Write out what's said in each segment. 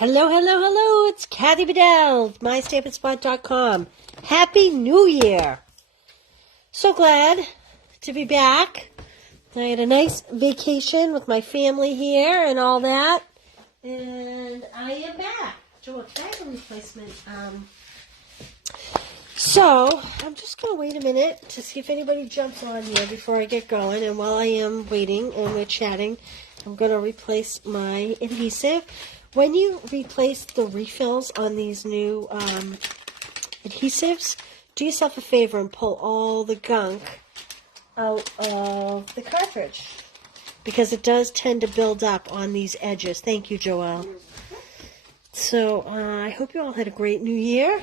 Hello, hello, hello. It's Kathy Bedell, mystampinspot.com. Happy New Year. So glad to be back. I had a nice vacation with my family here and all that. And I am back. Joel, can I have a replacement? So, I'm just going to wait a minute to see if anybody jumps on here before I get going. And while I am waiting and we're chatting, I'm going to replace my adhesive. When you replace the refills on these new adhesives, do yourself a favor and pull all the gunk out of the cartridge, because it does tend to build up on these edges. Thank you, Joelle. So I hope you all had a great new year.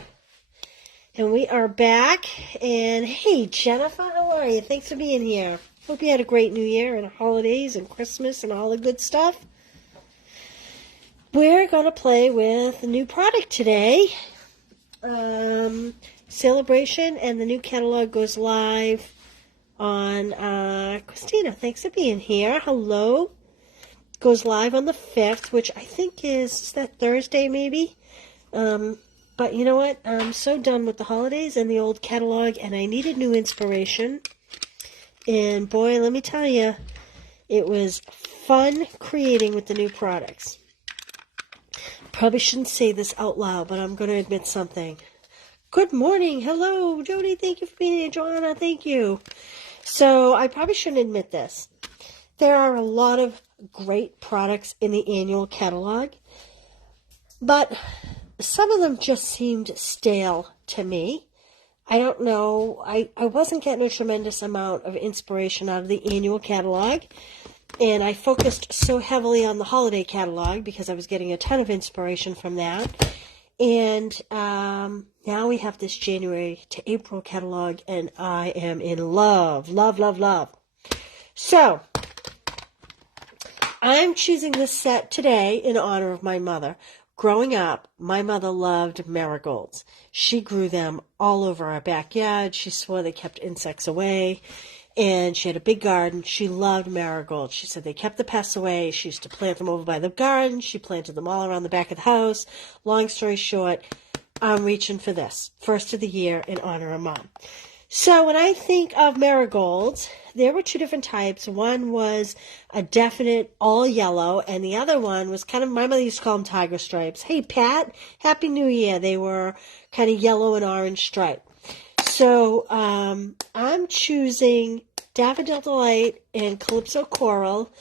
And we are back. And hey, Jennifer, how are you? Thanks for being here. Hope you had a great new year and holidays and Christmas and all the good stuff. We're going to play with a new product today. Celebration, and the new catalog goes live on, Christina, thanks for being here. Hello. Goes live on the 5th, which I think is that Thursday maybe? But you know what? I'm so done with the holidays and the old catalog, and I needed new inspiration. And boy, let me tell you, it was fun creating with the new products. Probably shouldn't say this out loud, but I'm going to admit something. Good morning. Hello, Jody. Thank you for being here. Joanna, thank you. So I probably shouldn't admit this. There are a lot of great products in the annual catalog, but some of them just seemed stale to me. I don't know. I wasn't getting a tremendous amount of inspiration out of the annual catalog. And I focused so heavily on the holiday catalog because I was getting a ton of inspiration from that. And now we have this January to April catalog, and I am in love. Love, love, love. So, I'm choosing this set today in honor of my mother. Growing up, my mother loved marigolds. She grew them all over our backyard. She swore they kept insects away. And she had a big garden. She loved marigolds. She said they kept the pests away. She used to plant them over by the garden. She planted them all around the back of the house. Long story short, I'm reaching for this. First of the year in honor of Mom. So when I think of marigolds, there were two different types. One was a definite all yellow, and the other one was kind of, my mother used to call them tiger stripes. Hey, Pat, Happy New Year. They were kind of yellow and orange stripe. So I'm choosing Daffodil Delight and Calypso Coral.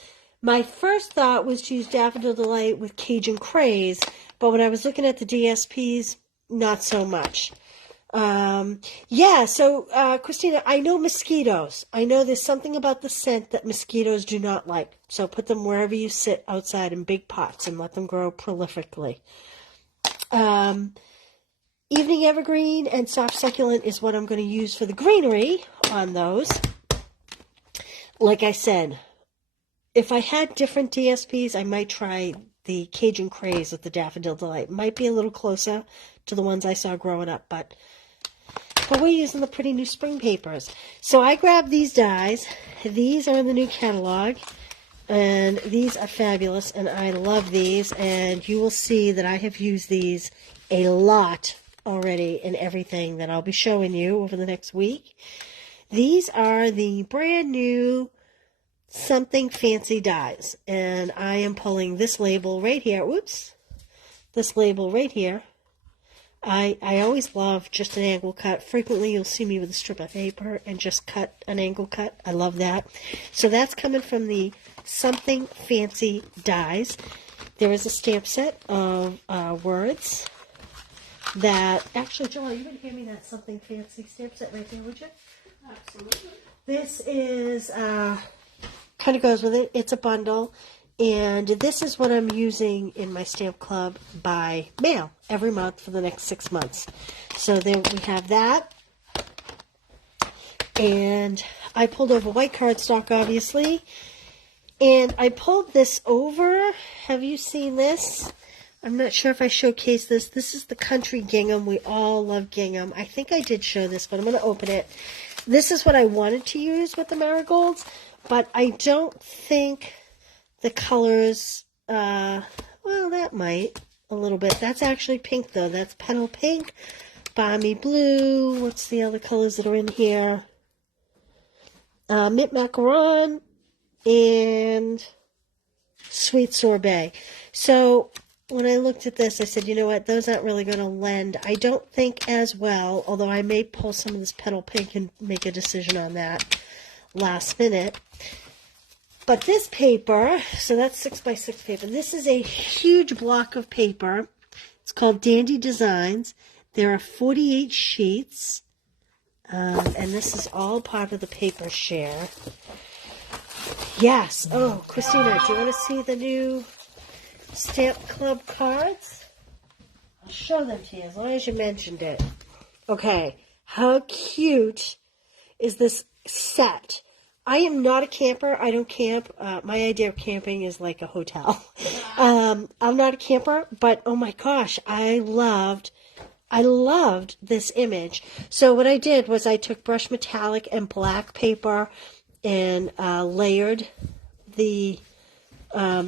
My first thought was to use Daffodil Delight with Cajun Craze, but when I was looking at the DSPs, not so much. Christina, I know mosquitoes. I know there's something about the scent that mosquitoes do not like. So put them wherever you sit outside in big pots and let them grow prolifically. Evening Evergreen and Soft Succulent is what I'm going to use for the greenery on those. Like I said, if I had different DSPs, I might try the Cajun Craze with the Daffodil Delight. Might be a little closer to the ones I saw growing up, but we're using the pretty new spring papers. So I grabbed these dies. These are in the new catalog, and these are fabulous, and I love these, and you will see that I have used these a lot already in everything that I'll be showing you over the next week. These are the brand new Something Fancy dies, and I am pulling this label right here. Oops, this label right here. I always love just an angle cut. Frequently you'll see me with a strip of paper and just cut an angle cut. I love that. So that's coming from the Something Fancy dies. There is a stamp set of words that, actually, Joel, you would hand me that Something Fancy stamp set right there, would you? Absolutely. This is, kind of goes with it. It's a bundle, and this is what I'm using in my stamp club by mail every month for the next 6 months. So there we have that. And I pulled over white cardstock, obviously, and I pulled this over. Have you seen this? I'm not sure if I showcased this. This is the Country Gingham. We all love gingham. I think I did show this, but I'm going to open it. This is what I wanted to use with the marigolds, but I don't think the colors, well, that might. a little bit. That's actually pink, though. That's petal pink, balmy blue. What's the other colors that are in here? Mint macaron and sweet sorbet. So when I looked at this, I said, you know what, those aren't really going to lend, I don't think, as well, although I may pull some of this petal pink and make a decision on that last minute. But this paper, so that's 6x6 paper, this is a huge block of paper. It's called Dandy Designs. There are 48 sheets, and this is all part of the paper share. Yes. Oh, Christina, do you want to see the new Stamp Club cards? I'll show them to you as long as you mentioned it. Okay. How cute is this set? I am not a camper. I don't camp. My idea of camping is like a hotel. I'm not a camper, but oh my gosh, I loved this image. So what I did was I took brushed metallic and black paper and layered the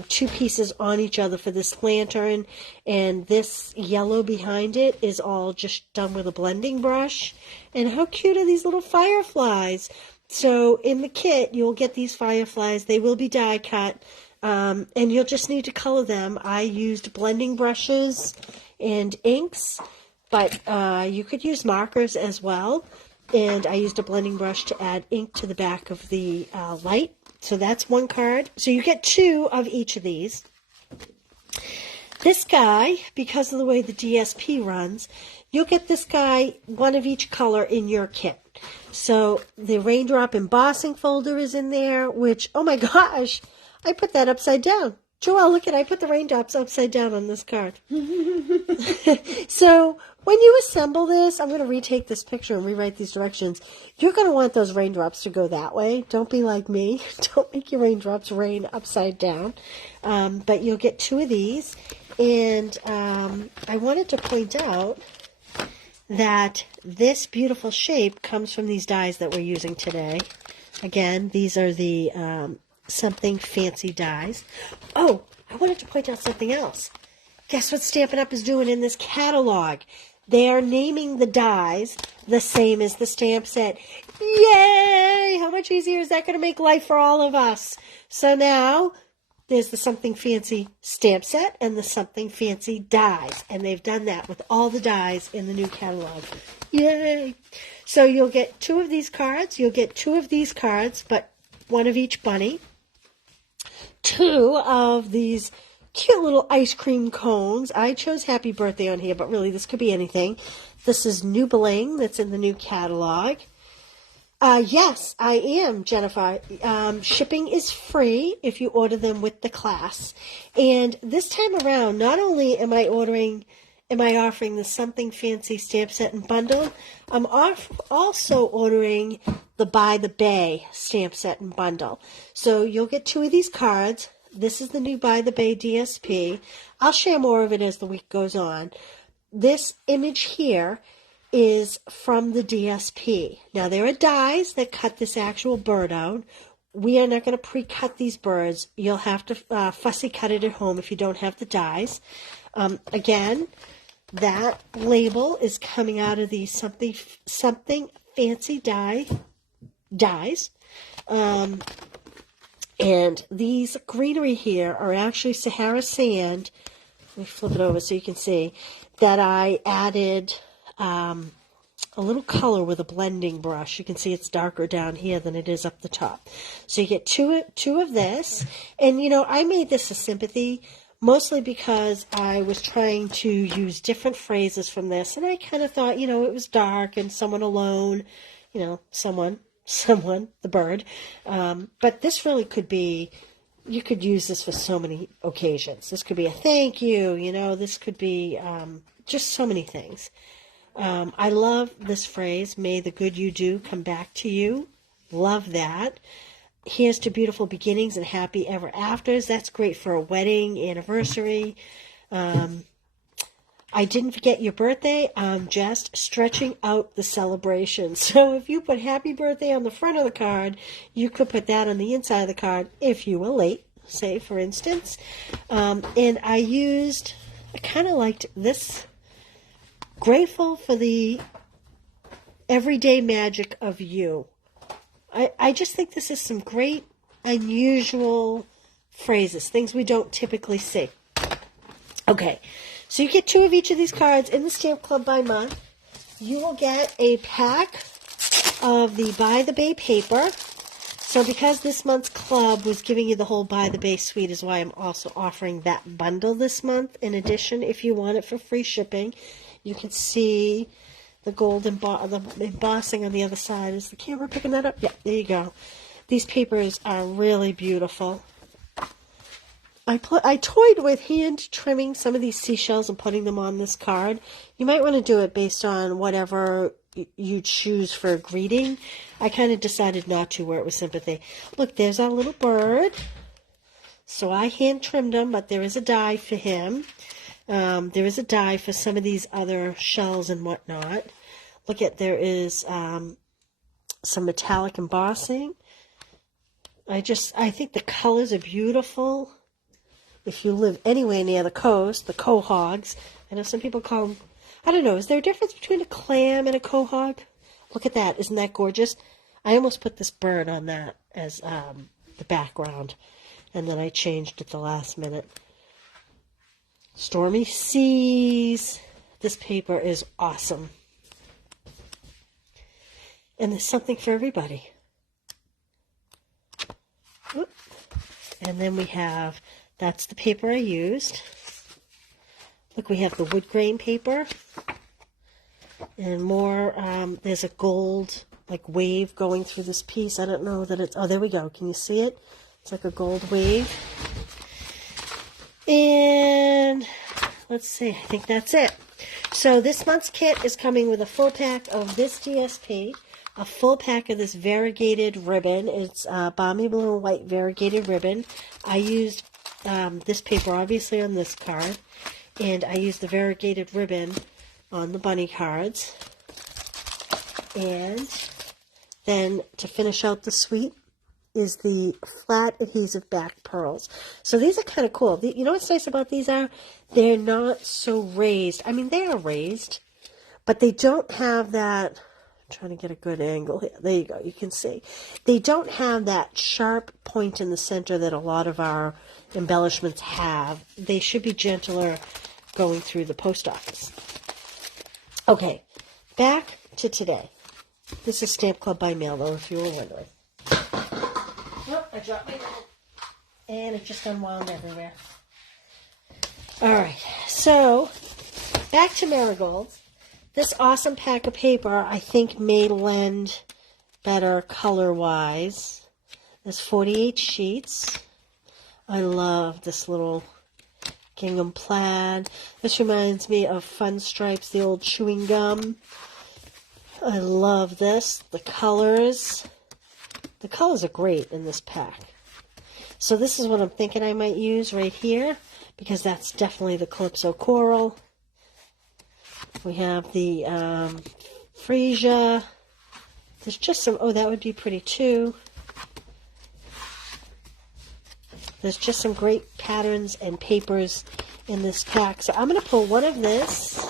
two pieces on each other for this lantern, and this yellow behind it is all just done with a blending brush. And how cute are these little fireflies? So in the kit, you'll get these fireflies. They will be die cut, and you'll just need to color them. I used blending brushes and inks, but you could use markers as well. And I used a blending brush to add ink to the back of the light. So that's one card. So you get two of each of these. This guy, because of the way the DSP runs, you'll get this guy, one of each color in your kit. So the raindrop embossing folder is in there, which, oh my gosh, I put that upside down. Joelle, look at it. I put the raindrops upside down on this card. So when you assemble this, I'm going to retake this picture and rewrite these directions. You're going to want those raindrops to go that way. Don't be like me. Don't make your raindrops rain upside down. But you'll get two of these. And I wanted to point out that this beautiful shape comes from these dies that we're using today. Again, these are the Something Fancy dies. Oh, I wanted to point out something else. Guess what Stampin' Up! Is doing in this catalog? They are naming the dies the same as the stamp set. Yay! How much easier is that going to make life for all of us? So now there's the Something Fancy stamp set and the Something Fancy dies. And they've done that with all the dies in the new catalog. Yay! So you'll get two of these cards. You'll get two of these cards, but one of each bunny. Two of these cute little ice cream cones. I chose Happy Birthday on here, but really this could be anything. This is New Bling that's in the new catalog. Yes, I am, Jennifer. Shipping is free if you order them with the class. And this time around, not only am I offering the Something Fancy stamp set and bundle, I'm also ordering the By the Bay stamp set and bundle. So you'll get two of these cards. This is the new By the Bay DSP. I'll share more of it as the week goes on. This image here is from the DSP. Now, there are dies that cut this actual bird out. We are not going to pre-cut these birds. You'll have to fussy cut it at home if you don't have the dies. Again, that label is coming out of the Something Fancy dies. And these greenery here are actually Sahara sand. Let me flip it over so you can see that I added a little color with a blending brush. You can see it's darker down here than it is up the top. So you get two of this. And, you know, I made this a sympathy mostly because I was trying to use different phrases from this. And I kind of thought, you know, it was dark and someone alone, you know, someone, the bird. But this really could be, you could use this for so many occasions. This could be a thank you, you know, this could be just so many things. I love this phrase, may the good you do come back to you. Love that. Here's to beautiful beginnings and happy ever afters. That's great for a wedding, anniversary. I didn't forget your birthday. I'm just stretching out the celebration. So if you put happy birthday on the front of the card, you could put that on the inside of the card if you were late, say, for instance. And I used I kind of liked this. Grateful for the everyday magic of you. I just think this is some great, unusual phrases, things we don't typically see. Okay, so you get 2 of each of these cards in the Stamp Club by month. You will get a pack of the By the Bay paper. So because this month's club was giving you the whole By the Bay suite is why I'm also offering that bundle this month. In addition, if you want it for free shipping, you can see the gold the embossing on the other side. Is the camera picking that up? Yeah, there you go. These papers are really beautiful. I toyed with hand trimming some of these seashells and putting them on this card. You might want to do it based on whatever you choose for a greeting. I kind of decided not to where it was sympathy. Look, there's our little bird. So I hand trimmed him, but there is a die for him. There is a die for some of these other shells and whatnot. Look at, there is some metallic embossing. I think the colors are beautiful. If you live anywhere near the coast, the quahogs, I know some people call them, I don't know, is there a difference between a clam and a quahog? Look at that, isn't that gorgeous? I almost put this bird on that as the background, and then I changed at the last minute. Stormy Seas. This paper is awesome. And there's something for everybody. Oop. And then we have, that's the paper I used. Look, we have the wood grain paper. And more, there's a gold, like, wave going through this piece. I don't know that it's, oh, there we go. Can you see it? It's like a gold wave. And let's see, I think that's it. So this month's kit is coming with a full pack of this DSP, a full pack of this variegated ribbon. It's balmy blue and white variegated ribbon. I used this paper obviously on this card, and I used the variegated ribbon on the bunny cards. And then to finish out the suite is the flat adhesive back pearls. So these are kind of cool. You know what's nice about these are? They're not so raised. I mean, they are raised, but they don't have that, I'm trying to get a good angle here. There you go. You can see. They don't have that sharp point in the center that a lot of our embellishments have. They should be gentler going through the post office. Okay, back to today. This is Stamp Club by mail, though, if you were wondering. Oh, I dropped my note, and it just unwound everywhere. All right, so back to Marigolds. This awesome pack of paper, I think, may lend better color-wise. There's 48 sheets. I love this little gingham plaid. This reminds me of Fun Stripes, the old chewing gum. I love this. The colors. The colors are great in this pack. So this is what I'm thinking I might use right here, because that's definitely the Calypso Coral. We have the Freesia. There's just some, oh, that would be pretty too. There's just some great patterns and papers in this pack. So I'm going to pull one of this,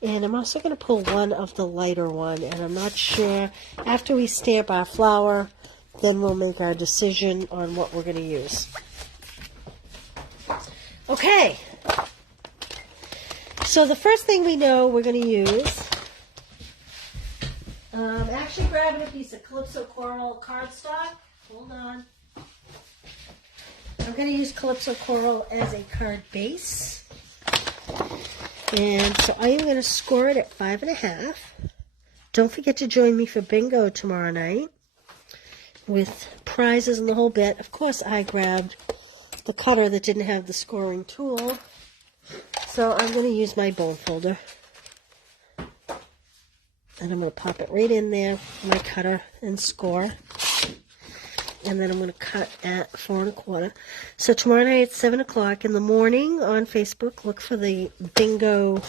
and I'm also going to pull one of the lighter one, and I'm not sure. After we stamp our flower, then we'll make our decision on what we're going to use. Okay. So the first thing we know we're going to use, actually grabbing a piece of Calypso Coral cardstock. Hold on. I'm going to use Calypso Coral as a card base. And so I am going to score it at 5.5. Don't forget to join me for bingo tomorrow night with prizes and the whole bit. Of course, I grabbed the cutter that didn't have the scoring tool. So I'm going to use my bone folder. And I'm going to pop it right in there, my cutter, and score. And then I'm going to cut at 4 1/4. So tomorrow night at 7 o'clock in the morning on Facebook, look for the bingo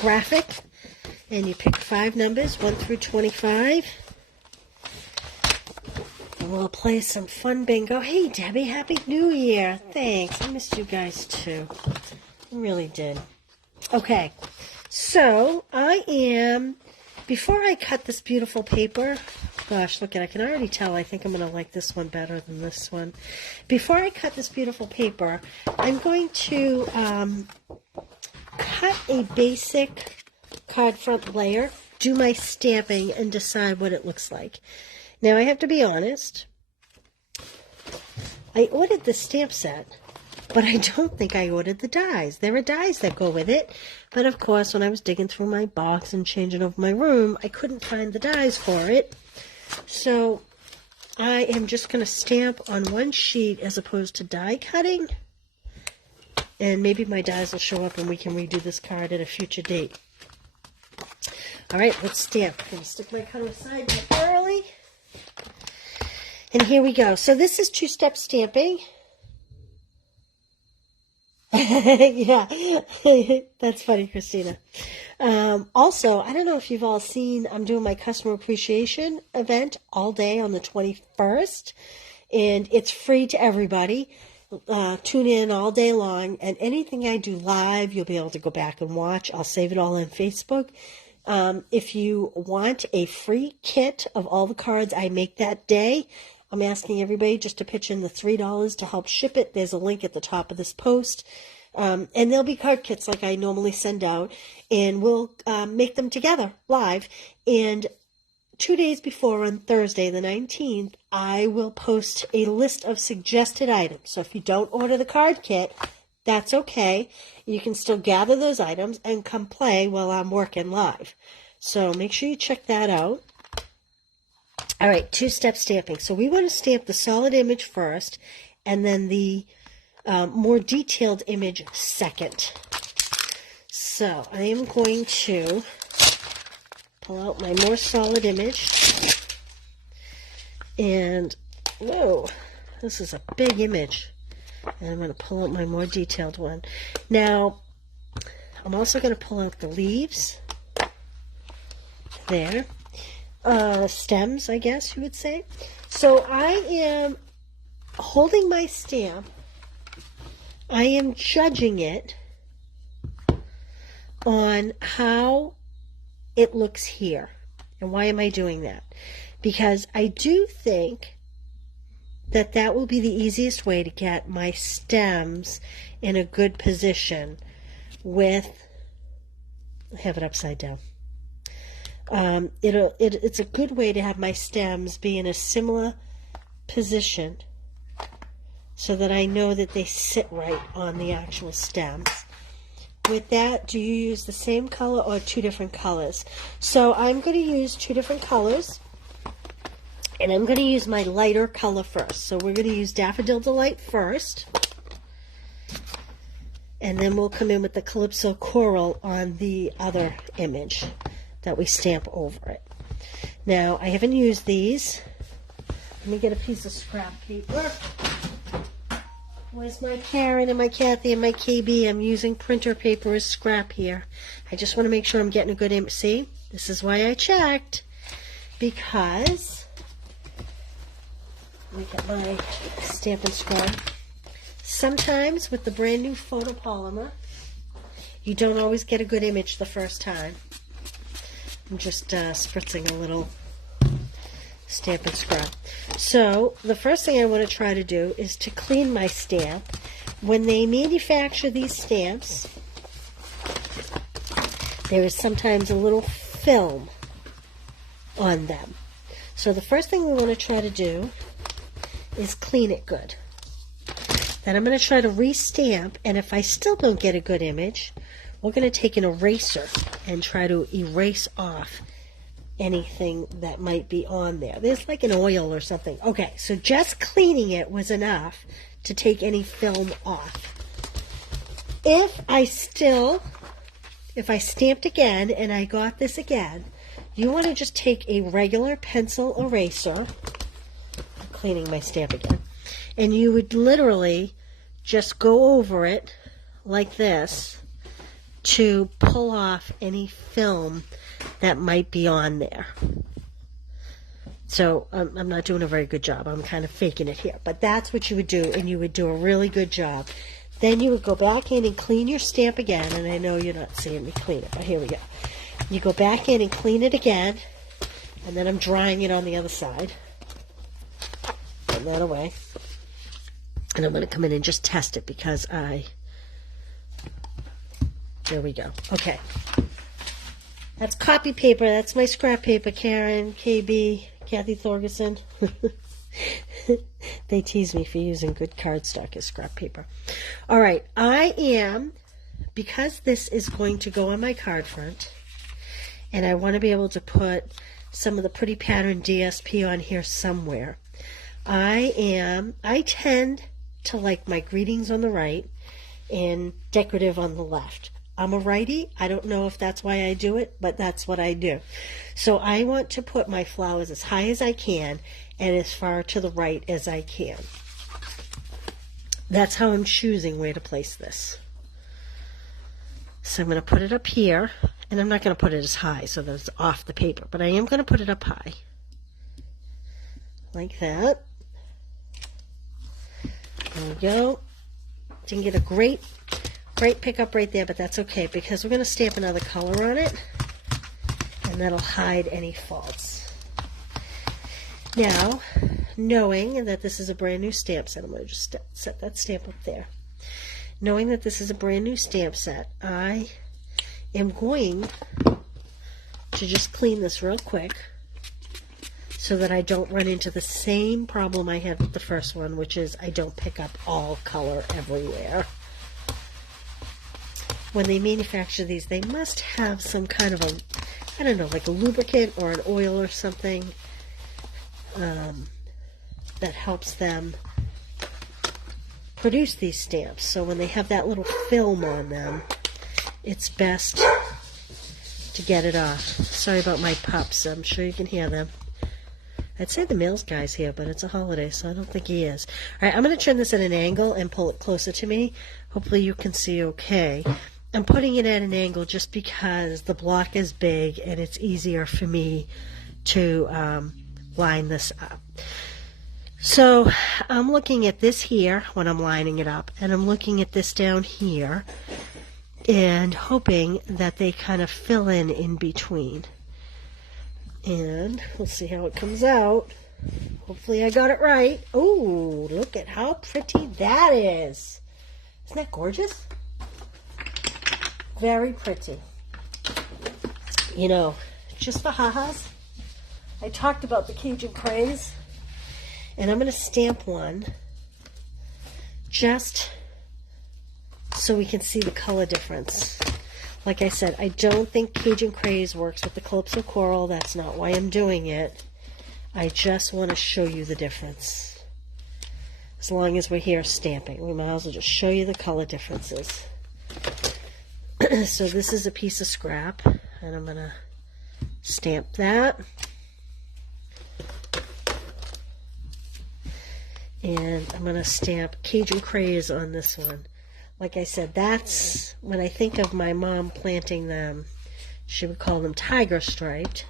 graphic. And you pick 5 numbers, 1 through 25. And we'll play some fun bingo. Hey, Debbie, Happy New Year. Thanks. I missed you guys, too. I really did. Okay, so before I cut this beautiful paper, gosh, look at it. I can already tell. I think I'm going to like this one better than this one. Before I cut this beautiful paper, I'm going to cut a basic card front layer, do my stamping, and decide what it looks like. Now, I have to be honest. I ordered the stamp set, but I don't think I ordered the dies. There are dies that go with it. But, of course, when I was digging through my box and changing over my room, I couldn't find the dies for it. So, I am just going to stamp on one sheet as opposed to die cutting. And maybe my dies will show up and we can redo this card at a future date. All right, let's stamp. I'm going to stick my cutter aside thoroughly. And here we go. So this is two-step stamping. Yeah, that's funny, Christina. Also, I don't know if you've all seen, I'm doing my customer appreciation event all day on the 21st, and it's free to everybody. Tune in all day long, and anything I do live, you'll be able to go back and watch. I'll save it all on Facebook. If you want a free kit of all the cards I make that day, I'm asking everybody just to pitch in the $3 to help ship it. There's a link at the top of this post. And there'll be card kits like I normally send out. And we'll make them together live. And 2 days before, on Thursday the 19th, I will post a list of suggested items. So if you don't order the card kit, that's okay. You can still gather those items and come play while I'm working live. So make sure you check that out. All right, two-step stamping. So we want to stamp the solid image first, and then the more detailed image second. So I am going to pull out my more solid image. And, whoa, this is a big image. And I'm going to pull out my more detailed one. Now, I'm also going to pull out the leaves. There. Stems, I guess you would say. So I am holding my stamp. I am judging it on how it looks here. And why am I doing that? Because I do think that that will be the easiest way to get my stems in a good position with, I have it upside down. It's a good way to have my stems be in a similar position so that I know that they sit right on the actual stems. With that, do you use the same color or two different colors? So I'm going to use two different colors, and I'm going to use my lighter color first. So we're going to use Daffodil Delight first, and then we'll come in with the Calypso Coral on the other image that we stamp over it. Now, I haven't used these. Let me get a piece of scrap paper. Where's my Karen and my Kathy and my KB? I'm using printer paper as scrap here. I just want to make sure I'm getting a good image. See, this is why I checked. Because, let me get my Stampin' Scrub. Sometimes with the brand new photopolymer, you don't always get a good image the first time. I'm just spritzing a little Stampin' Scrub. So the first thing I want to try to do is to clean my stamp. When they manufacture these stamps, there is sometimes a little film on them. So the first thing we want to try to do is clean it good. Then I'm going to try to re-stamp, and if I still don't get a good image, we're going to take an eraser and try to erase off anything that might be on there. There's like an oil or something. Okay, so just cleaning it was enough to take any film off. If I stamped again and I got this again, you want to just take a regular pencil eraser. I'm cleaning my stamp again. And you would literally just go over it like this to pull off any film that might be on there. So I'm not doing a very good job. I'm kind of faking it here. But that's what you would do, and you would do a really good job. Then you would go back in and clean your stamp again. And I know you're not seeing me clean it, but here we go. You go back in and clean it again. And then I'm drying it on the other side. Put that away. And I'm going to come in and just test it because there we go. Okay. That's copy paper. That's my scrap paper, Karen, KB, Kathy Thorgerson. They tease me for using good cardstock as scrap paper. All right. Because this is going to go on my card front, and I want to be able to put some of the pretty pattern DSP on here somewhere, I tend to like my greetings on the right and decorative on the left. I'm a righty. I don't know if that's why I do it, but that's what I do. So I want to put my flowers as high as I can and as far to the right as I can. That's how I'm choosing where to place this. So I'm going to put it up here, and I'm not going to put it as high so that it's off the paper, but I am going to put it up high. Like that. There we go. Didn't get a great pickup right there, but that's okay because we're going to stamp another color on it, and that'll hide any faults. Now, knowing that this is a brand new stamp set, I'm going to just set that stamp up there. Knowing that this is a brand new stamp set, I am going to just clean this real quick so that I don't run into the same problem I had with the first one, which is I don't pick up all color everywhere. When they manufacture these, they must have some kind of a, I don't know, like a lubricant or an oil or something that helps them produce these stamps. So when they have that little film on them, it's best to get it off. Sorry about my pups. I'm sure you can hear them. I'd say the mail's guy's here, but it's a holiday, so I don't think he is. All right, I'm going to turn this at an angle and pull it closer to me. Hopefully you can see okay. I'm putting it at an angle just because the block is big and it's easier for me to line this up. So I'm looking at this here when I'm lining it up, and I'm looking at this down here and hoping that they kind of fill in between. And we'll see how it comes out. Hopefully I got it right. Oh, look at how pretty that is. Isn't that gorgeous? Very pretty. You know, just for ha-has, I talked about the Cajun craze, and I'm going to stamp one just so we can see the color difference. Like I said, I don't think Cajun craze works with the Calypso Coral. That's not why I'm doing it. I just want to show you the difference. As long as we're here stamping, we might as well just show you the color differences. So this is a piece of scrap, and I'm going to stamp that. And I'm going to stamp Cajun Craze on this one. Like I said, that's when I think of my mom planting them, she would call them tiger striped.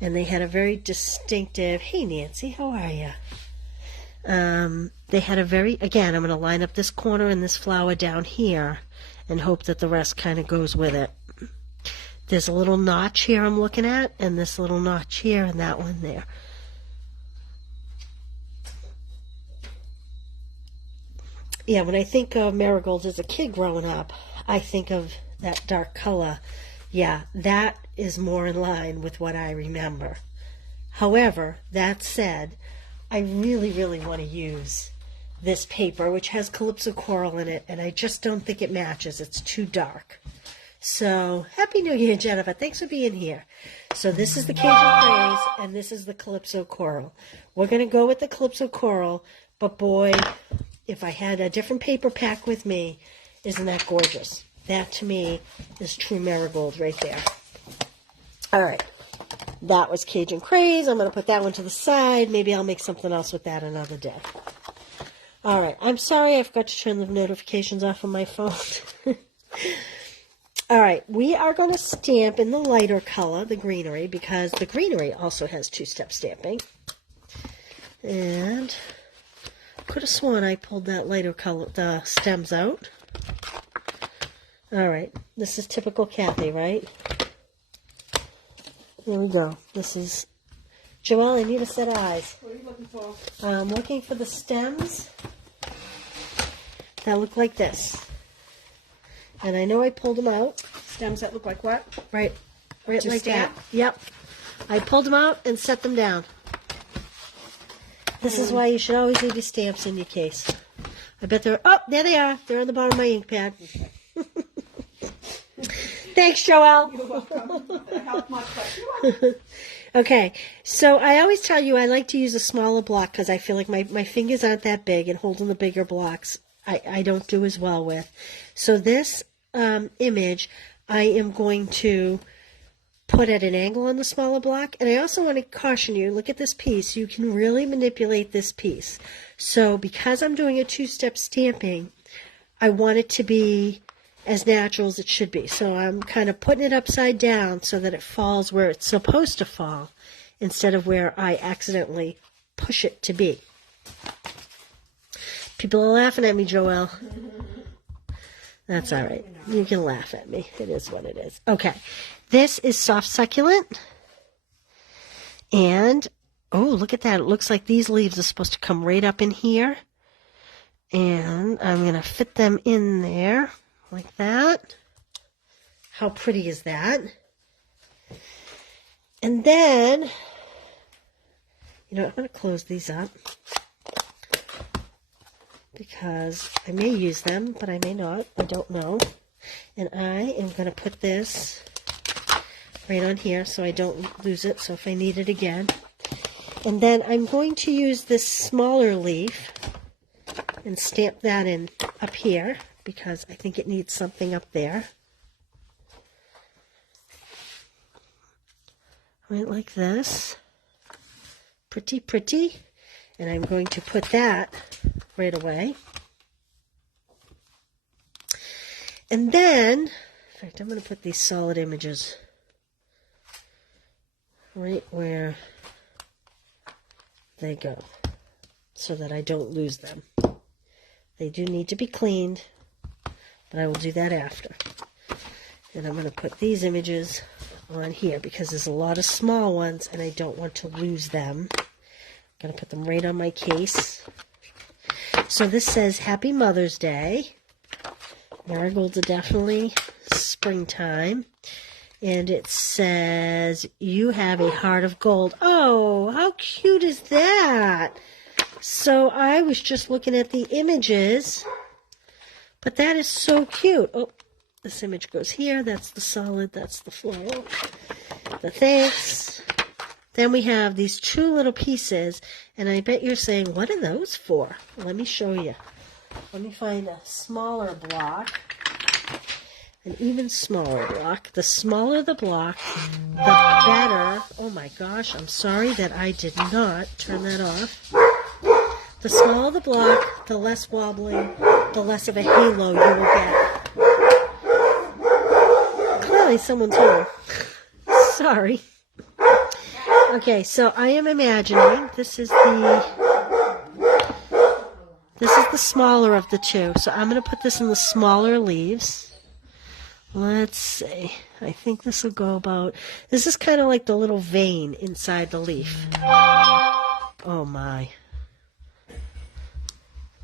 And they had a very distinctive, hey Nancy, how are you? They had a very, again, I'm going to line up this corner and this flower down here and hope that the rest kind of goes with it. There's a little notch here I'm looking at, and this little notch here, and that one there. Yeah, when I think of marigolds as a kid growing up, I think of that dark color. Yeah, that is more in line with what I remember. However, that said, I really, really want to use this paper, which has Calypso Coral in it, and I just don't think it matches. It's too dark. So, Happy New Year, Jennifer. Thanks for being here. So this is the Cajun Craze, and this is the Calypso Coral. We're going to go with the Calypso Coral, but boy, if I had a different paper pack with me, isn't that gorgeous? That, to me, is true marigold right there. All right. That was Cajun Craze. I'm going to put that one to the side. Maybe I'll make something else with that another day. All right. I'm sorry I forgot to turn the notifications off on my phone. All right, we are going to stamp in the lighter color, the greenery, because the greenery also has two-step stamping. And could have sworn I pulled that lighter color, the stems out. All right, this is typical Kathy, right? Here we go. This is, Joelle, I need a set of eyes. What are you looking for? I'm looking for the stems that look like this. And I know I pulled them out. Stems that look like what? Right like stamp? that. Yep. I pulled them out and set them down. This is why you should always leave your stamps in your case. I bet they're, oh, there they are. They're on the bottom of my ink pad. Thanks, Joelle. You're welcome. That helped much, but Okay, so I always tell you I like to use a smaller block because I feel like my fingers aren't that big, and holding the bigger blocks I don't do as well with. So this image I am going to put at an angle on the smaller block. And I also want to caution you, look at this piece. You can really manipulate this piece. So because I'm doing a two-step stamping, I want it to be as natural as it should be. So I'm kind of putting it upside down so that it falls where it's supposed to fall instead of where I accidentally push it to be. People are laughing at me, Joelle. That's all right. You can laugh at me. It is what it is. Okay. This is soft succulent. And, oh, look at that. It looks like these leaves are supposed to come right up in here. And I'm going to fit them in there like that. How pretty is that? And then, you know, I'm going to close these up because I may use them, but I may not. I don't know. And I am going to put this right on here so I don't lose it, so if I need it again. And then I'm going to use this smaller leaf and stamp that in up here because I think it needs something up there. Right like this. Pretty, pretty. And I'm going to put that right away. And then, in fact, I'm going to put these solid images right where they go so that I don't lose them. They do need to be cleaned, but I will do that after. And I'm going to put these images on here because there's a lot of small ones and I don't want to lose them. I'm going to put them right on my case. So this says Happy Mother's Day. Marigolds are definitely springtime. And it says, you have a heart of gold. Oh, how cute is that? So I was just looking at the images, but that is so cute. Oh, this image goes here. That's the solid. That's the floral. The thanks. Then we have these two little pieces, and I bet you're saying, what are those for? Let me show you. Let me find a smaller block. An even smaller block. The smaller the block, the better. Oh my gosh, I'm sorry that I did not turn that off. The smaller the block, the less wobbling, the less of a halo you will get. Clearly someone's home. Sorry. Okay, so I am imagining this is the smaller of the two. So I'm going to put this in the smaller leaves. Let's see. I think this will go about... This is kind of like the little vein inside the leaf. Oh, my.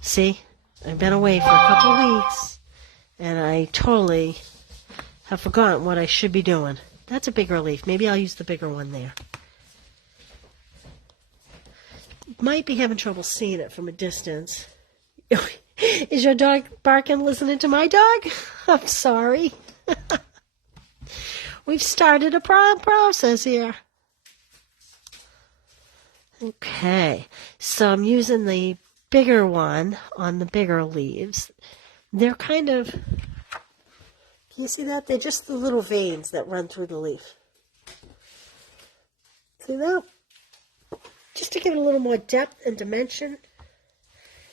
See? I've been away for a couple weeks, and I totally have forgotten what I should be doing. That's a bigger leaf. Maybe I'll use the bigger one there. Might be having trouble seeing it from a distance. Is your dog barking listening to my dog? I'm sorry. We've started a process here. Okay, so I'm using the bigger one on the bigger leaves. They're kind of, can you see that? They're just the little veins that run through the leaf. See that? Just to give it a little more depth and dimension.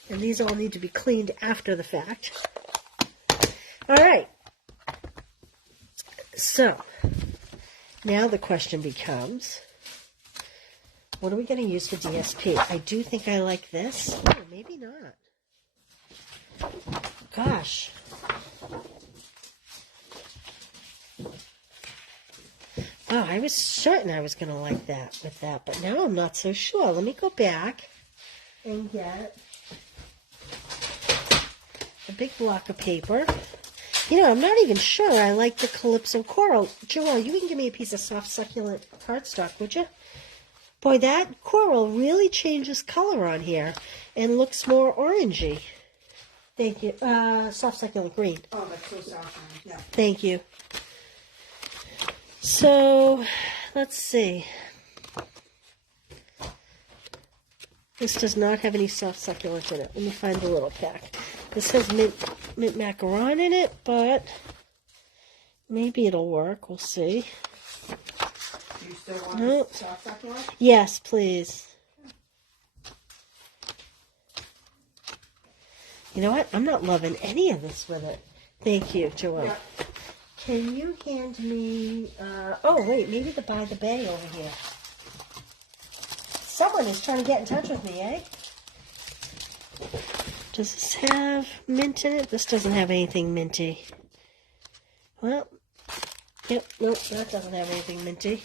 And these all need to be cleaned after the fact. All right. So, now the question becomes, what are we going to use for DSP? I do think I like this. Oh, maybe not. Gosh. Oh, I was certain I was going to like that with that, but now I'm not so sure. Let me go back and get a big block of paper. You know, I'm not even sure I like the Calypso Coral. Joelle, you can give me a piece of soft succulent cardstock, would you? Boy, that coral really changes color on here and looks more orangey. Thank you. Soft succulent green. Oh, that's so soft. Yeah. Thank you. So, let's see. This does not have any soft succulent in it. Let me find the little pack. This has mint macaron in it, but maybe it'll work. We'll see. You still want soft succulent? Yes, please. You know what? I'm not loving any of this with it. Thank you, Joelle. Yeah. Can you hand me... oh, wait. Maybe the By the Bay over here. Someone is trying to get in touch with me, eh? Does this have mint in it? This doesn't have anything minty. Well, yep, nope, that doesn't have anything minty.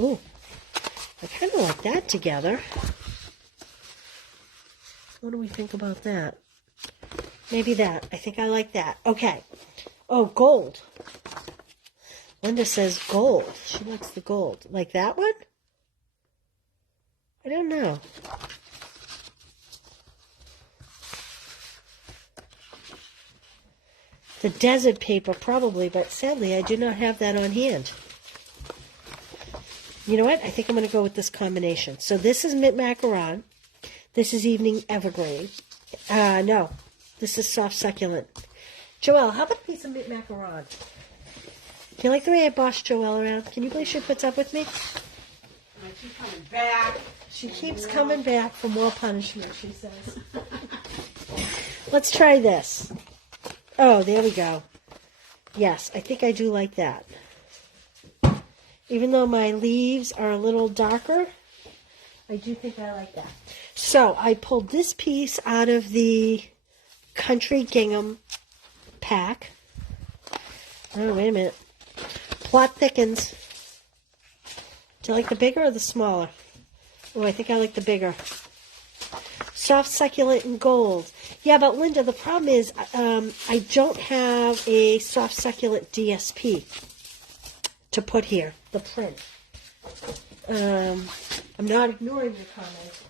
Ooh, I kind of like that together. What do we think about that? Maybe that. I think I like that. Okay. Oh, gold. Linda says gold. She likes the gold. Like that one? I don't know. The desert paper, probably, but sadly, I do not have that on hand. You know what? I think I'm going to go with this combination. So this is mint macaron. This is evening evergreen. No, this is soft succulent. Joelle, how about a piece of mint macaron? Do you like the way I bossed Joelle around? Can you believe she puts up with me? She's coming back. She keeps coming back for more punishment, she says. Let's try this. Oh, there we go. Yes, I think I do like that. Even though my leaves are a little darker, I do think I like that. So I pulled this piece out of the Country Gingham pack. Oh, wait a minute. Plot thickens. Do you like the bigger or the smaller? Oh, I think I like the bigger. Soft succulent and gold. Yeah, but Linda, the problem is I don't have a soft succulent DSP to put here, the print. I'm not ignoring your comments.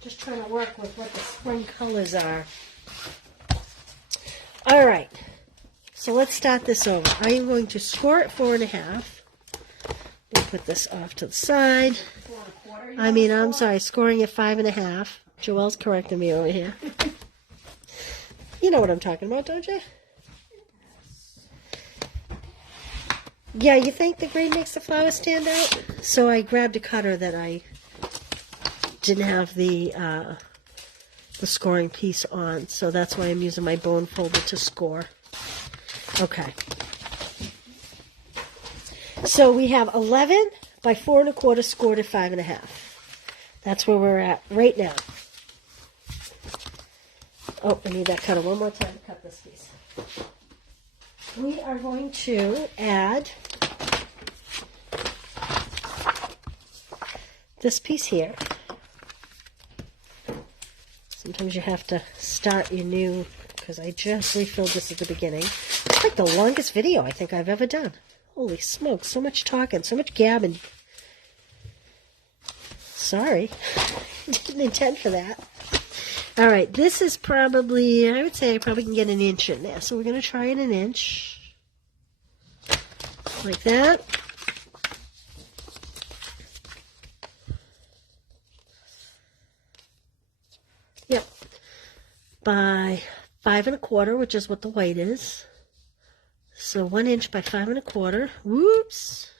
Just trying to work with what the spring colors are. All right. So let's start this over. I am going to score it 4.5. We'll put this off to the side. I'm sorry, scoring at 5.5. Joelle's correcting me over here. You know what I'm talking about, don't you? Yeah, you think the green makes the flower stand out? So I grabbed a cutter that I didn't have the scoring piece on, so that's why I'm using my bone folder to score. Okay. So we have 11 by 4.25 scored at 5.5. That's where we're at right now. Oh, I need that cutter one more time to cut this piece. We are going to add this piece here. Sometimes you have to start your new, because I just refilled this at the beginning. It's like the longest video I think I've ever done. Holy smokes, so much talking, so much gabbing. Sorry, didn't intend for that. All right, this is probably, I would say I probably can get an inch in there. So we're going to try it an inch. Like that. Yep. By 5.25, which is what the white is. So 1 inch by 5.25. Whoops.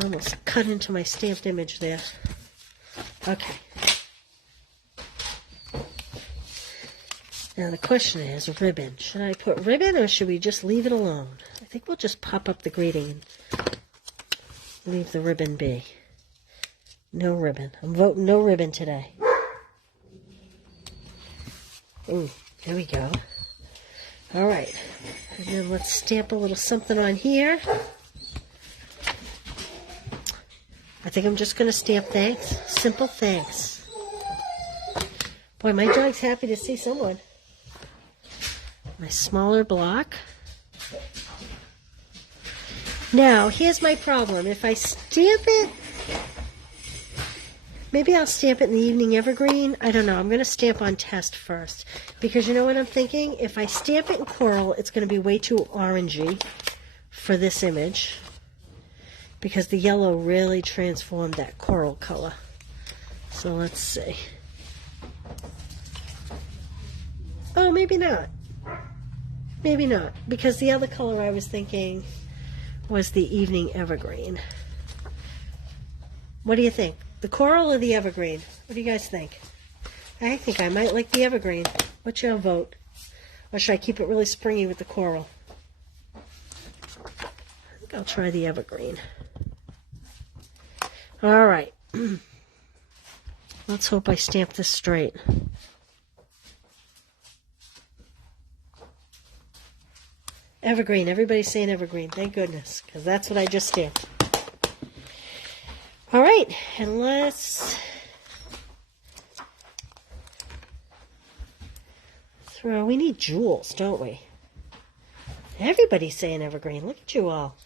Almost cut into my stamped image there. Okay. Now the question is ribbon. Should I put ribbon or should we just leave it alone? I think we'll just pop up the greeting and leave the ribbon be. No ribbon. I'm voting no ribbon today. Ooh, there we go. All right. And then let's stamp a little something on here. I think I'm just going to stamp thanks. Simple thanks. Boy, my dog's happy to see someone. My smaller block. Now, here's my problem. If I stamp it, maybe I'll stamp it in the evening evergreen. I don't know. I'm going to stamp on test first. Because you know what I'm thinking? If I stamp it in coral, it's going to be way too orangey for this image. Because the yellow really transformed that coral color. So let's see. Oh, maybe not. Maybe not. Because the other color I was thinking was the evening evergreen. What do you think? The coral or the evergreen? What do you guys think? I think I might like the evergreen. What's your vote? Or should I keep it really springy with the coral? I think I'll try the evergreen. All right. Let's hope I stamp this straight. Evergreen. Everybody's saying evergreen. Thank goodness, because that's what I just stamped. All right, and let's throw. We need jewels, don't we? Everybody's saying evergreen. Look at you all.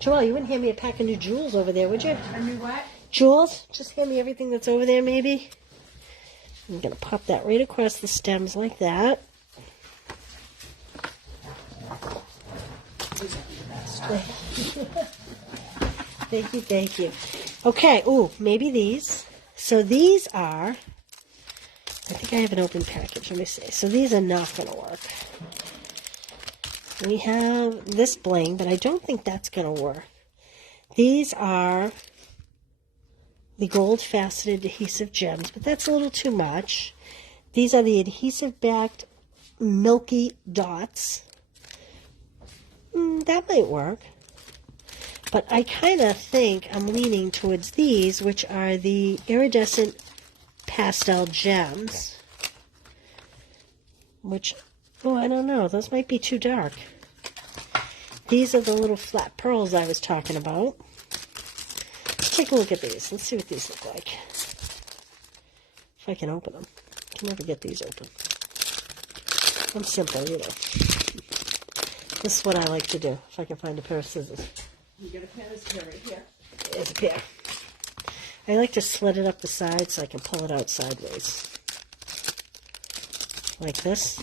Joelle, you wouldn't hand me a pack of new jewels over there, would you? A new what? Jewels? Just hand me everything that's over there, maybe. I'm going to pop that right across the stems like that. Thank you, thank you. Okay, ooh, maybe these. So these are, I think I have an open package. Let me see. So these are not going to work. We have this bling, but I don't think that's going to work. These are the gold faceted adhesive gems, but that's a little too much. These are the adhesive backed milky dots. That might work. But I kind of think I'm leaning towards these, which are the iridescent pastel gems. Which, oh, I don't know. Those might be too dark. These are the little flat pearls I was talking about. Let's take a look at these. Let's see what these look like. If I can open them. I can never get these open. I'm simple, you know. This is what I like to do, if I can find a pair of scissors. You get a pair of scissors right here. There's a pair. I like to slit it up the side so I can pull it out sideways. Like this.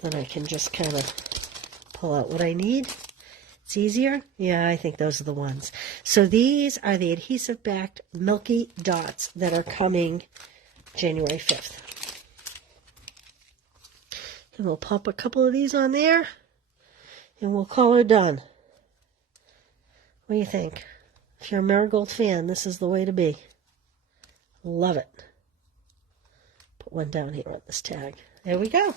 Then I can just kind of pull out what I need. It's easier. Yeah, I think those are the ones. So these are the adhesive backed milky dots that are coming January 5th. And we'll pop a couple of these on there and we'll call her done. What do you think? If you're a Marigold fan, this is the way to be. Love it. Put one down here on this tag. There we go.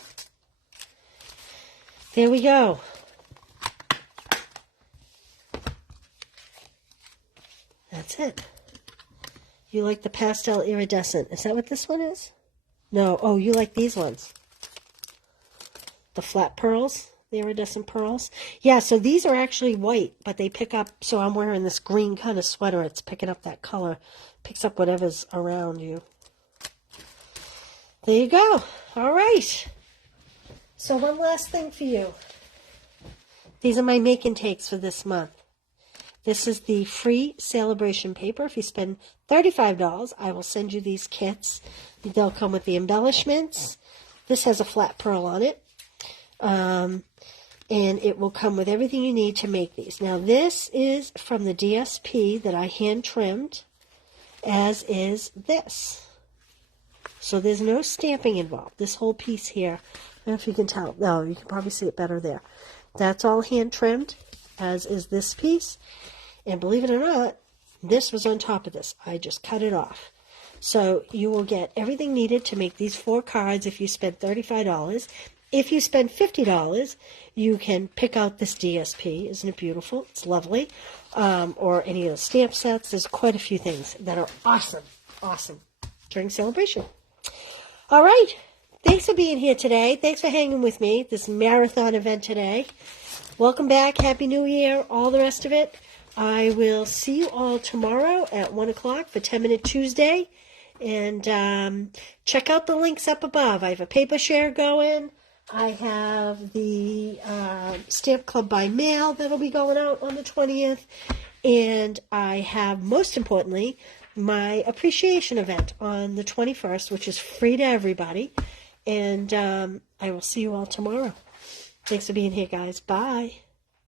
There we go. That's it. You like the pastel iridescent. Is that what this one is? No. Oh, you like these ones. The flat pearls. The iridescent pearls. Yeah, so these are actually white, but they pick up, so I'm wearing this green kind of sweater. It's picking up that color. Picks up whatever's around you. There you go. All right. So one last thing for you. These are my make and takes for this month. This is the free celebration paper. If you spend $35, I will send you these kits. They'll come with the embellishments. This has a flat pearl on it. And it will come with everything you need to make these. Now this is from the DSP that I hand trimmed, as is this. So there's no stamping involved. This whole piece here, I don't know if you can tell. No, you can probably see it better there. That's all hand trimmed, as is this piece. And believe it or not, this was on top of this. I just cut it off. So you will get everything needed to make these 4 cards if you spend $35. If you spend $50, you can pick out this DSP. Isn't it beautiful? It's lovely. Or any of the stamp sets. There's quite a few things that are awesome, awesome during celebration. All right. Thanks for being here today. Thanks for hanging with me, this marathon event today. Welcome back. Happy New Year. All the rest of it. I will see you all tomorrow at 1 o'clock for 10-Minute Tuesday. And check out the links up above. I have a paper share going. I have the Stamp Club by mail that'll be going out on the 20th. And I have, most importantly, my appreciation event on the 21st, which is free to everybody. And I will see you all tomorrow. Thanks for being here, guys. Bye.